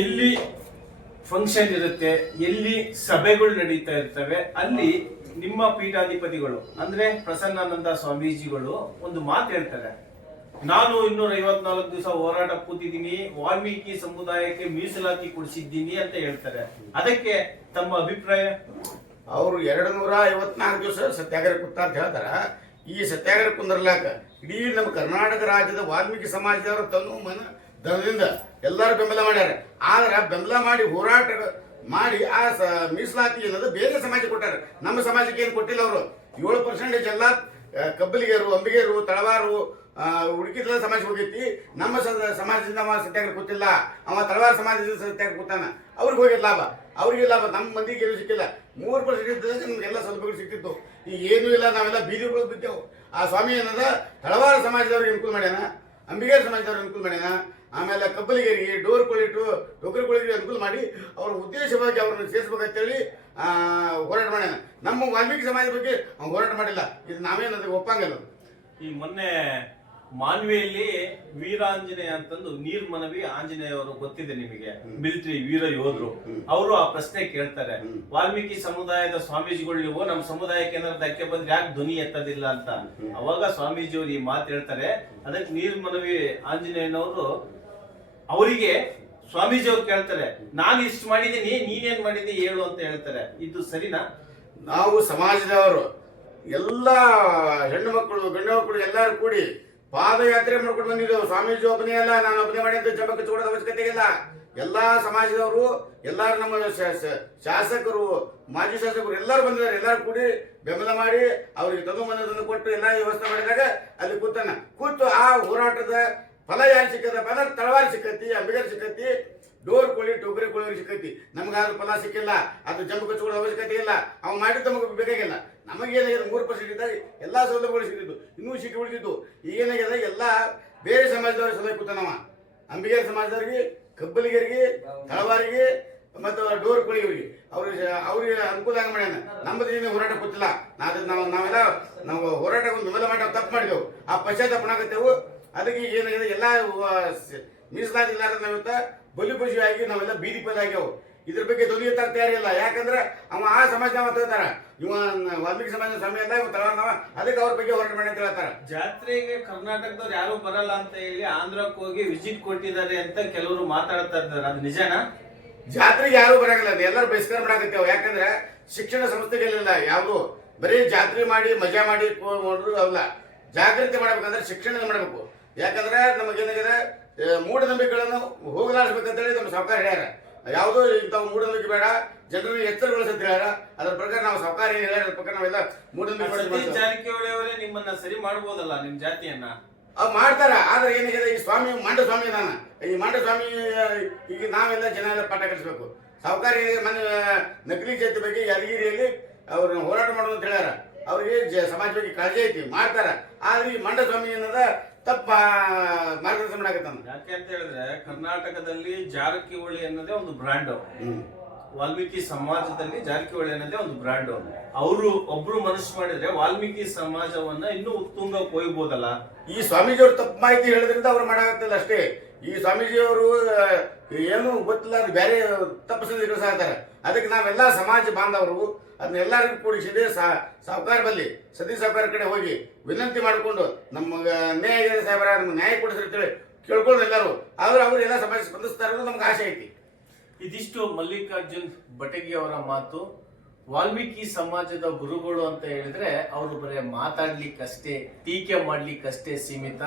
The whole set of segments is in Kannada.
ಎಲ್ಲಿ ಫಂಕ್ಷನ್ ಇರುತ್ತೆ, ಎಲ್ಲಿ ಸಭೆಗಳು ನಡೀತಾ ಇರ್ತವೆ, ಅಲ್ಲಿ ನಿಮ್ಮ ಪೀಠಾಧಿಪತಿಗಳು, ಅಂದ್ರೆ ಪ್ರಸನ್ನಾನಂದ ಸ್ವಾಮೀಜಿಗಳು ಒಂದು ಮಾತು ಹೇಳ್ತಾರೆ. ನಾನು ಇನ್ನೂರ ಐವತ್ನಾಲ್ಕು ದಿವಸ ಹೋರಾಟ ಕೂತಿದ್ದೀನಿ, ವಾಲ್ಮೀಕಿ ಸಮುದಾಯಕ್ಕೆ ಮೀಸಲಾತಿ ಕೊಡಿಸಿದ್ದೀನಿ ಅಂತ ಹೇಳ್ತಾರೆ. ಅದಕ್ಕೆ ತಮ್ಮ ಅಭಿಪ್ರಾಯ? ಅವರು ಎರಡು ನೂರ ಐವತ್ನಾಲ್ಕು ದಿವಸ ಸತ್ಯಾಗ್ರಹ ಕೂತ ಅಂತ ಹೇಳ್ತಾರ. ಈ ಸತ್ಯಾಗ್ರಹ ಕುಂದರ್ಲಾಕ ಇಡೀ ನಮ್ಮ ಕರ್ನಾಟಕ ರಾಜ್ಯದ ವಾಲ್ಮೀಕಿ ಸಮಾಜದವರು ತನ್ನ ಮನ ಧನದಿಂದ ಎಲ್ಲರೂ ಬೆಂಬಲ ಮಾಡ್ಯಾರ. ಆದ್ರೆ ಬೆಂಬಲ ಮಾಡಿ ಹೋರಾಟ ಮಾಡಿ ಆ ಮೀಸಲಾತಿ ಅನ್ನೋದು ಬೇರೆ ಸಮಾಜ ಕೊಟ್ಟಾರ. ನಮ್ಮ ಸಮಾಜಕ್ಕೆ ಏನು ಕೊಟ್ಟಿಲ್ಲ ಅವರು. ಏಳು ಪರ್ಸೆಂಟೇಜ್ ಎಲ್ಲ ಕಬ್ಬಲಿಗರು, ಅಂಬಿಗರು, ತಳವಾರು ಹುಡುಕಿದ ಸಮಾಜ ಹೋಗೈತಿ. ನಮ್ಮ ಸಮಾಜದಿಂದ ಅವ ಸತ್ಯಾಗ್ರಹ ಕೂತಿಲ್ಲ ಅವ ತಳವಾರ ಸಮಾಜದಿಂದ ಸತ್ಯಾಗ್ರಹ ಕೂತಾನ ಅವ್ರಿಗೆ ಹೋಗಿದ್ ಲಾಭ. ಅವ್ರಿಗೆ ಲಾಭ. ನಮ್ಮ ಮಂದಿಗೆ ಏನು ಸಿಕ್ಕಿಲ್ಲ. ಮೂರು ಪರ್ಸೆಂಟ್ ಇದ್ದಾಗ ನಮ್ಗೆಲ್ಲ ಸೌಲಭ್ಯಗಳು ಸಿಕ್ತಿತ್ತು ಈಗ ಏನೂ ಇಲ್ಲ, ನಾವೆಲ್ಲ ಬೀದಿಗಳು ಬಿದ್ದೆವು. ಆ ಸ್ವಾಮಿ ಏನದ ತಳವಾರ ಸಮಾಜದವ್ರಿಗೆ ಅನುಕೂಲ ಮಾಡ್ಯಾನ. ಅಂಬಿಗರ ಸಮಾಜದವ್ರು ಅನುಕೂಲ ಮಾಡ್ಯಾನ ಆಮೇಲೆ ಕಬ್ಬಲಿಗರಿಗೆ ಡೋರ್ ಕೊಳಿಟ್ಟು ಡೊಗ್ರಗಳಿಗೆ ಅನುಕೂಲ ಮಾಡಿ, ಅವ್ರ ಉದ್ದೇಶವಾಗಿ ಅವ್ರನ್ನ ಸೇರಿಸ್ಬೇಕಂತೇಳಿ ಹೋರಾಟ ಮಾಡ್ಯಾನ. ನಮ್ಮ ವಾಲ್ಮೀಕಿ ಸಮಾಜದ ಬಗ್ಗೆ ಅವ್ನು ಹೋರಾಟ ಮಾಡಿಲ್ಲ. ಇದು ನಾವೇನು ಅದಕ್ಕೆ ಒಪ್ಪಂಗಿಲ್ಲ. ಈ ಮೊನ್ನೆ ಮಾನ್ವಿಯಲ್ಲಿ ವೀರಾಂಜನೇಯ ಅಂತಂದು ನೀರ್ ಮನವಿ ಆಂಜನೇಯ ಅವರು ಗೊತ್ತಿದೆ ನಿಮಗೆ. ಮಿಲಿಟರಿ ವೀರ ಯೋಧರು. ಅವರು ಆ ಪ್ರಶ್ನೆ ಕೇಳ್ತಾರೆ. ವಾಲ್ಮೀಕಿ ಸಮುದಾಯದ ಸ್ವಾಮೀಜಿಗಳು ನೀವು ನಮ್ಮ ಸಮುದಾಯಕ್ಕೆ ಏನಾದ್ರು ಧಕ್ಕೆ ಬಂದ್ರೆ ಯಾಕೆ ಧ್ವನಿ ಎತ್ತದಿಲ್ಲ ಅಂತ? ಅವಾಗ ಸ್ವಾಮೀಜಿಯವರು ಈ ಮಾತು ಹೇಳ್ತಾರೆ. ಅದಕ್ಕೆ ನೀರ್ ಮನವಿ ಆಂಜನೇಯನವರು ಅವರಿಗೆ ಸ್ವಾಮೀಜಿ ಅವ್ರು ಕೇಳ್ತಾರೆ. ನಾನು ಇಷ್ಟು ಮಾಡಿದ್ದೀನಿ ನೀನೇನ್ ಮಾಡಿದಿ ಹೇಳು ಅಂತ ಹೇಳ್ತಾರೆ. ಇದು ಸರಿನಾ? ನಾವು ಸಮಾಜದವರು ಎಲ್ಲ ಹೆಣ್ಣು ಮಕ್ಕಳು ಗಂಡು ಮಕ್ಕಳು ಎಲ್ಲರೂ ಕೂಡಿ ಪಾದಯಾತ್ರೆ ಮಾಡ್ಕೊಂಡು ಬಂದಿದ್ದೆವು ಸ್ವಾಮೀಜಿ ಒಬ್ಬನೇ ಅಲ್ಲ, ನಾನು ಒಬ್ಬನೇ ಮಾಡಿ ಅಂತ ಜಂಬ ಚೂಡದ ಅವಶ್ಯಕತೆ ಇಲ್ಲ. ಎಲ್ಲಾ ಸಮಾಜದವರು, ಎಲ್ಲಾರು ನಮ್ಮ ಶಾಸಕರು, ಮಾಜಿ ಶಾಸಕರು ಎಲ್ಲರೂ ಬಂದಿದ್ದಾರೆ. ಎಲ್ಲರೂ ಕೂಡಿ ಬೆಂಬಲ ಮಾಡಿ ಅವ್ರಿಗೆ ತಂದು ಬಂದದನ್ನು ಕೊಟ್ಟು ಎಲ್ಲ ವ್ಯವಸ್ಥೆ ಮಾಡಿದಾಗ ಅಲ್ಲಿ ಕೂತಾನ. ಕೂತು ಆ ಹೋರಾಟದ ಫಲ ಯಾರು ಸಿಕ್ಕದಪ್ಪ ಅಂದ್ರೆ ತಳವಾರಿ ಸಿಕ್ಕತಿ, ಅಂಬಿಗರ್ ಸಿಕ್ಕತಿ ಡೋರ್ ಕೊಳಿ, ಟೋಕರಿ ಕೋಳಿ ಸಿಕ್ಕೈತಿ. ನಮ್ಗೆ ಅದು ಫಲ ಸಿಕ್ಕಿಲ್ಲ ಅದು ಜಂಬು ಕಚ್ಚುವ ಅವಶ್ಯಕತೆ ಇಲ್ಲ. ಅವ್ ಮಾಡಿದ್ದು ನಮಗೆ ಬೇಕಾಗಿಲ್ಲ. ನಮಗೇನಾಗಿದೆ ಮೂರು ಪರ್ಸೆಂಟ್ ಇದ್ದಾಗ ಎಲ್ಲಾ ಸೌಲಭ್ಯಗಳು ಸಿಕ್ಕಿದ್ದು. ಇನ್ನೂ ಸಿಕ್ಕಿ ಉಳಿದಿದ್ದು. ಈಗೇನಾಗಿದೆ ಎಲ್ಲ ಬೇರೆ ಸಮಾಜದವ್ರಿಗೆ ಸಲಹೆ ಕೂತಾನವ. ಅಂಬಿಗೇರ್ ಸಮಾಜದವ್ರಿಗೆ, ಕಬ್ಬಲಿಗರಿಗೆ, ತಳವಾರಿಗೆ, ಮತ್ತು ಡೋರ್ ಕೊಳಿಯವರಿಗೆ. ಅವ್ರಿಗೆ ಅವ್ರಿಗೆ ಅನುಕೂಲ ಆಗ ಮಾಡ್ಯಾನ ನಮ್ಮದು ಏನು ಹೋರಾಟ ಗೊತ್ತಿಲ್ಲ ನಾವು ನಾವು ನಾವೆಲ್ಲ, ನಾವು ಹೋರಾಟ ಒಂದು ಬೆಂಬಲ ತಪ್ಪು ಮಾಡಿದೆವು. ಆ ಪಶ್ಚಾತ್ತಾಪನಾಗತ್ತೇವು ಅದಕ್ಕೆ ಈಗ ಏನಾಗಿದೆ? ಎಲ್ಲ ಮೀಸಲಾತಿಲ್ಲಾರ ನಾವಿತ್ತ ಬಲಿ ಪಶು ಆಗಿ ನಾವೆಲ್ಲ ಬೀದಿ ಪದ ಆಗ್ಯಾವ. ಇದ್ರ ಬಗ್ಗೆ ಧ್ವನಿ ತಯಾರಿ ಇಲ್ಲ. ಯಾಕಂದ್ರೆ ಅವ ಆ ಸಮಾಜ ತಗೋತಾರ ಇವ ವಾಲ್ಮೀಕಿ ಸಮಾಜ ಸಮಯ ತಳವಾರನವ ಅದಕ್ಕೆ ಅವ್ರ ಬಗ್ಗೆ ಹೋರಾಟ ಮಾಡಿ ಅಂತ ಹೇಳ್ತಾರ. ಜಾತ್ರೆಗೆ ಕರ್ನಾಟಕದವ್ರು ಯಾರು ಬರಲ್ಲ ಅಂತ ಹೇಳಿ ಆಂಧ್ರಕ್ಕೆ ಹೋಗಿ ವಿಸಿಟ್ ಕೊಟ್ಟಿದ್ದಾರೆ ಅಂತ ಕೆಲವರು ಮಾತಾಡ್ತಾ ಇದ್ದಾರೆ. ಅದು ನಿಜನಾ? ಜಾತ್ರೆಗೆ ಯಾರು ಬರಂಗಿಲ್ಲ. ಅದು ಎಲ್ಲರೂ ಬಹಿಷ್ಕಾರ ಮಾಡಾಕತ್ತೇವ. ಯಾಕಂದ್ರೆ ಶಿಕ್ಷಣ ಸಂಸ್ಥೆಗಳಿಲ್ಲ. ಯಾವುದು? ಬರೀ ಜಾತ್ರೆ ಮಾಡಿ ಮಜಾ ಮಾಡಿ ಅಲ್ಲ ಜಾಗೃತಿ ಮಾಡ್ಬೇಕಂದ್ರೆ ಶಿಕ್ಷಣ ಮಾಡಬೇಕು. ಯಾಕಂದ್ರೆ ನಮಗೇನಾಗಿದೆ ಮೂಢನಂಬಿಕೆಗಳನ್ನು ಹೋಗಲಾಡಿಸ್ಬೇಕಂತೇಳಿ ನಮ್ಮ ಸರ್ಕಾರ ಹೇಳ್ಯಾರ. ಯಾವುದೋ ಇಂಥವು ಮೂಢನಂಬಿಕೆ ಬೇಡ ಜನರು ಎಚ್ಚರಗೊಳಿಸಂತ ಹೇಳ್ಯಾರ. ಅದ್ರ ಪ್ರಕಾರ ನಾವು ಸರ್ಕಾರ ಏನು ಹೇಳ್ಯಾರ ಪ್ರಕಾರ ನಾವೆಲ್ಲ ಮೂಢನಂಬಿಕೆ. ಜಾರಕಿಹೊಳಿ ಅವರೇ ನಿಮ್ಮನ್ನ ಸರಿ ಮಾಡ್ಬೋದಲ್ಲ ನಿಮ್ಮ ಜಾತಿಯನ್ನ? ಅವ್ ಮಾಡ್ತಾರ ಆದ್ರೆ ಏನಾಗಿದೆ ಈ ಸ್ವಾಮಿ ಮಂಡ ಸ್ವಾಮಿ ಇದಾನ ಈ ಮಂಡ ಸ್ವಾಮಿ ಈಗ ನಾವೆಲ್ಲ ಜನ ಎಲ್ಲ ಪಾಠ ಕಲಿಸ್ಬೇಕು. ಸಾವುಕಾರಿ ಮನೆ ನಕಲಿ ಜಾತಿ ಬಗ್ಗೆ ಯಾದಗಿರಿಯಲ್ಲಿ ಅವ್ರನ್ನ ಹೋರಾಟ ಮಾಡೋದು ಅಂತ ಹೇಳ್ಯಾರ. ಅವ್ರಿಗೆ ಸಮಾಜವಾಗಿ ಸಮಾಜ ಬಗ್ಗೆ ಕಾಳಜಿ ಐತಿ ಮಾಡ್ತಾರ. ಆದ್ರೆ ಈ ಮಂಡ ಸ್ವಾಮಿ ಏನದ ತಪ್ಪ ಮಾರ್ಗದರ್ಶನ ಮಾಡಾಕತ್ತಾನ. ಯಾಕೆ ಅಂತ ಹೇಳಿದ್ರೆ ಕರ್ನಾಟಕದಲ್ಲಿ ಜಾರಕಿಹೊಳಿ ಅನ್ನೋದೇ ಒಂದು ಬ್ರ್ಯಾಂಡ್ ವಾಲ್ಮೀಕಿ ಸಮಾಜದಲ್ಲಿ ಜಾರಕಿಹೊಳಿ ಅನ್ನೋದೇ ಒಂದು. ಬ್ರ್ಯಾಂಡ್ ಅವರು ಒಬ್ರು ಮನಸ್ಸು ಮಾಡಿದ್ರೆ ವಾಲ್ಮೀಕಿ ಸಮಾಜವನ್ನ ಇನ್ನೂ ಉತ್ತುಂಗ ಕೊಯ್ಬೋದಲ್ಲ ಈ ಸ್ವಾಮೀಜಿಯವರು ತಪ್ಪು ಮಾಹಿತಿ ಹೇಳಿದ್ರಿಂದ ಅವ್ರು ಮಾಡಾಗತ್ತಲ್ಲ ಅಷ್ಟೇ. ಈ ಸ್ವಾಮೀಜಿಯವರು ಅವರು ಏನು ಗೊತ್ತಿಲ್ಲ ಅದು ಬೇರೆ ತಪ್ಪು ಸಂದೇಶ ಕಳಿಸಾಕತ್ತಾರೆ ಅದಕ್ಕೆ ನಾವೆಲ್ಲ ಸಮಾಜ ಬಾಂಧವರು ಅದನ್ನೆಲ್ಲರಿಗೂ ಕೂಡಿಸಿದೆ ಸಾಹುಕಾರ ಬಲ್ಲಿ, ಸತಿ ಸಾಹುಕಾರ ಕಡೆ ಹೋಗಿ ವಿನಂತಿ ಮಾಡಿಕೊಂಡು ನಮ್ಮ ನ್ಯಾಯ ಸಾಹೇಬರ, ನಮ್ಗೆ ನ್ಯಾಯ ಕೊಡಿಸಿರ್ತೇವೆ ಕೇಳ್ಕೊಂಡು ಎಲ್ಲರೂ. ಆದ್ರೆ ಅವ್ರು ಎಲ್ಲ ಸಮಾಜ ಸ್ಪಂದಿಸ್ತಾರೆ ನಮ್ಗೆ ಆಸೆ ಐತಿ. ಇದಿಷ್ಟು ಮಲ್ಲಿಕಾರ್ಜುನ್ ಬಟಗಿ ಅವರ ಮಾತು. ವಾಲ್ಮೀಕಿ ಸಮಾಜದ ಗುರುಗಳು ಅಂತ ಹೇಳಿದ್ರೆ ಅವರು ಬರೀ ಮಾತಾಡ್ಲಿಕ್ಕಷ್ಟೇ, ಟೀಕೆ ಮಾಡ್ಲಿಕ್ಕಷ್ಟೇ ಸೀಮಿತ.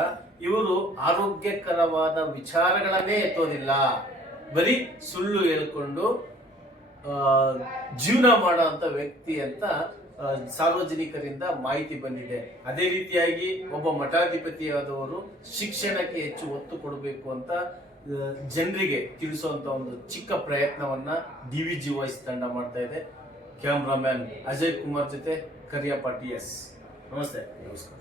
ಇವರು ಆರೋಗ್ಯಕರವಾದ ವಿಚಾರಗಳನ್ನೇ ಎತ್ತೋದಿಲ್ಲ. ಬರೀ ಸುಳ್ಳು ಹೇಳ್ಕೊಂಡು ಜೀವನ ಮಾಡೋ ವ್ಯಕ್ತಿ ಅಂತ ಸಾರ್ವಜನಿಕರಿಂದ ಮಾಹಿತಿ ಬಂದಿದೆ. ಅದೇ ರೀತಿಯಾಗಿ ಒಬ್ಬ ಮಠಾಧಿಪತಿಯಾದವರು ಶಿಕ್ಷಣಕ್ಕೆ ಹೆಚ್ಚು ಒತ್ತು ಕೊಡಬೇಕು ಅಂತ ಜನರಿಗೆ ತಿಳಿಸುವಂತ ಒಂದು ಚಿಕ್ಕ ಪ್ರಯತ್ನವನ್ನ ಡಿ ವಿ ಜಿ ವಾಯ್ಸ್ ತಂಡ ಮಾಡ್ತಾ ಇದೆ. ಕ್ಯಾಮ್ರಾಮ್ಯಾನ್ ಅಜಯ್ ಕುಮಾರ್ ಜೊತೆ ಕರಿಯಪ್ಪ ಟಿ ಎಸ್. ನಮಸ್ತೆ. ನಮಸ್ಕಾರ.